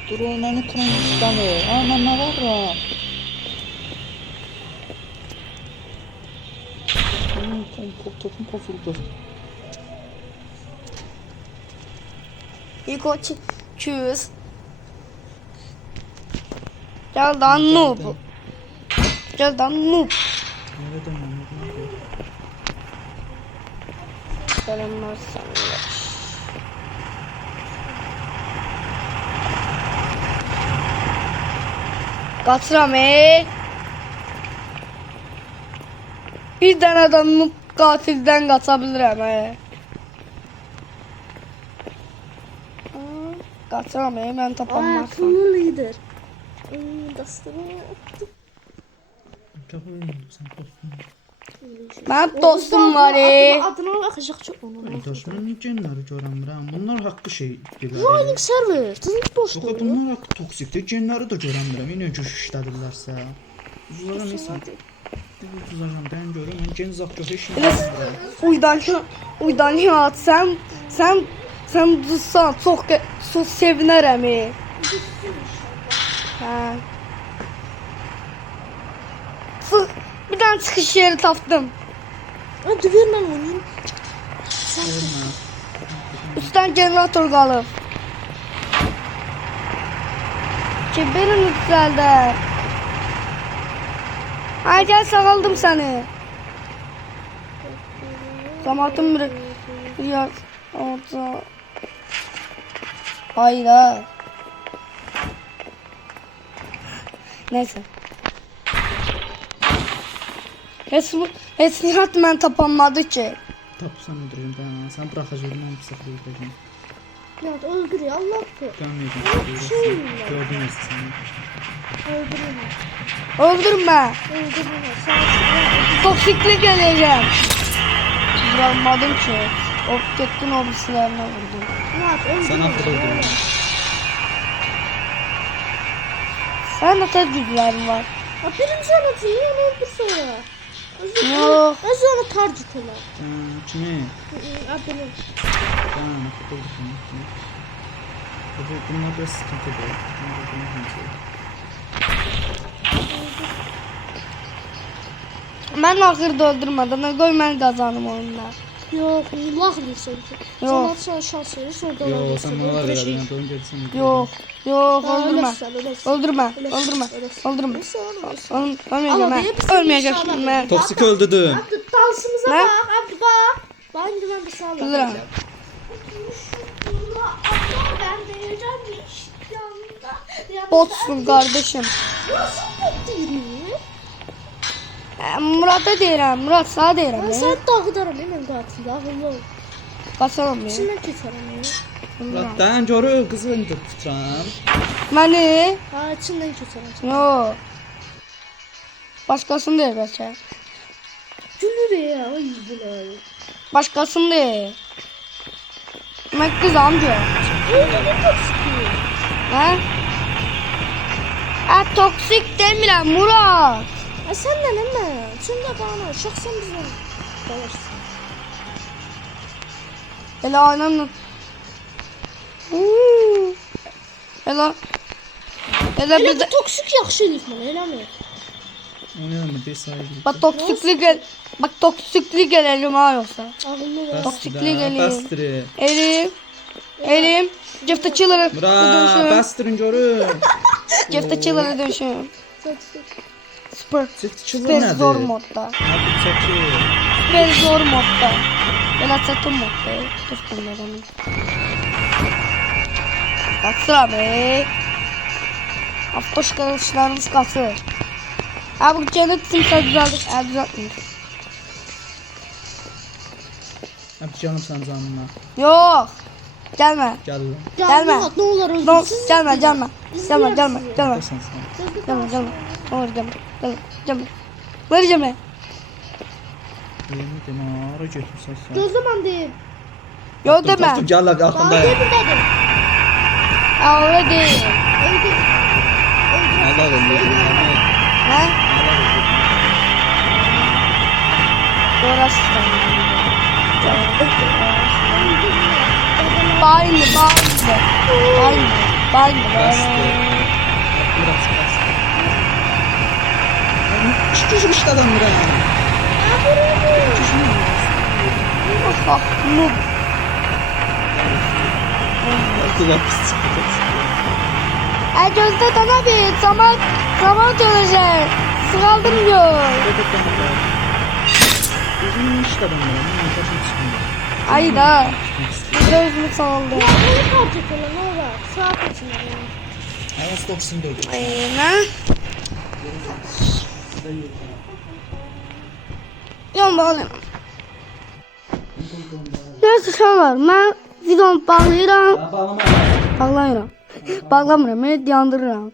Dur o məni transdanır. Ana nə var ya? Topum pozuldu. İlk o çüz. Gel lan noob. Gel lan noob. Nereden anladın? Gelemezsen yaş. Qaçıram Bir dənə də noob qatildən qaça bilirəm Qaçıram mən tapamazsam. Akıllı lider. Dostum. Kabul sen dostum. Mənim dostum var. Adını axacaq çox onun. Dostum ne genləri görəmirəm. Bunlar haqqı şeydir. Rolling server. Tızın boşdur. Yox, bunlar haqqı toksikdir. Genləri də görəmirəm. İnə ki işlədirlərsə. Uzlara nəsə. Uzacam ben görürüm. Mən gen zaq yox heç nə bilmirəm. Uydan sən duzsan çox sevinərəm. Hə. Bir tane çıkış yeri tapdım. Hadi ver mən oynayayım. Üstten generator qalıb. Benim yükseldi. Ay gel sağaldım seni. Zamanım bir ya orada. Hayır. Neyse. Heç nihat mən tapanmadı ki. Tapsan öldürürüm ben. Sen bırakacağım ben bir sefer öldüreceğim. Ya öldür ya Allah korusun. Görmeyeceğim. Gördün ya seni. Öldürme. Öldürme. Toksiklik geleceğim. Vuramadım ki. Gittin o bilsilerine vurdum. Sen affet öldürürüm. Sen de tek güçlerin var. Birinci anlatayım ya ne oldu sonra? Yok. Az ona target ola. Kimi? Adını. Ben affet öldürürüm. Bunlar biraz sıkıntı değil. Ben ahırda öldürmedim. Koy ben kazanım oyunda. Yok, Allah bilsin ki. Yok. Sana şans verir, sonra da Yo sen bana ver ya. Ben oyun gelsin. Yok. Yok öldürme. Öldürme. Öldürme. Öldürme. Öldürme. Ölmeyeceğim ben. Ölmeyeceğim şimdi ben. Toksik öldürdüm. Dansımıza Ne? bak, abi bak. Bence ben bir sağ Öldürme. Ben de yiyeceğimmiş yanında. Botsun kardeşim. Nasıl bot değil mi? Murat'a deyirəm. Murat sana Ben deyirəm. sana dağıdarım hemen katında. Akıllı ol. Qaçaram ya. İçinden keçerim ya. Ben görür kızı indi tuturam. Məni? Ha içinden keçerim. Yo. Başqasını deyir bəlkə. Gülür ya. Ay bunlar. Başqasını deyir. Mən qızam gör. Öldü toksik. Hə? Toksik demirəm Murat. Sen de ne mi? Sen de bana şahsen bize dalaşsın. Elə oynamla. Elə Elə bir bu də toksik yaxşı elif mənə, eləmi? Oynayalım bir sahibi. Bak toksiklik gelelim ha yoksa. Ağıllı ol. Toksiklik gelelim. Bastırı. Elim. Jeff Chiller'a Bra dönüşüm. bastırın görür. Jeff Chiller'a dönüşüm. Super. Çiftçi Super nedir? zor modda. Abi çeki. Super zor modda. Belə çətin modda. Dostum benim. Qaçıram Avtoş qırılışlarımız qaçır. Abi cennet simsə düzəldik. Düzəltmir. Abi canım sen canına. Yox. Gəlmə. Gel lan. Gelme. Ne olur No, öldürsün. gəlmə. Gəlmə. Sen sen. Gelme. Olur gelme. Gelme. Ver gelme. Yemin deme ara götürsən sen. Gözüm andayım. Yo deme. Dostum gel lan Bana arkamdayım. diye buradadır. Öyle değil. Öldür. Allah öldürdü. He? Allah öldürdü. Orası da. Bağırma. Bastı. Biraz bastı. Çıkışım işte adamlar ha. Ah, noob. Kulak sıkıntı. Gözde dana bir. Zaman dönecek. Sıkaldım diyor. Bizim işte adamlar. Kaçın çıkmıyor. Ay da. Gözümü saldı. Ya bunu parça kola ne olur. Saat içinde. Ayas toksin dövdü. Aynen. Yan bağlayayım. Neyse uşaqlar, mən videonu bağlayıram. Bağlama. Bağlayıram. Bağlamıram, mən yandırıram.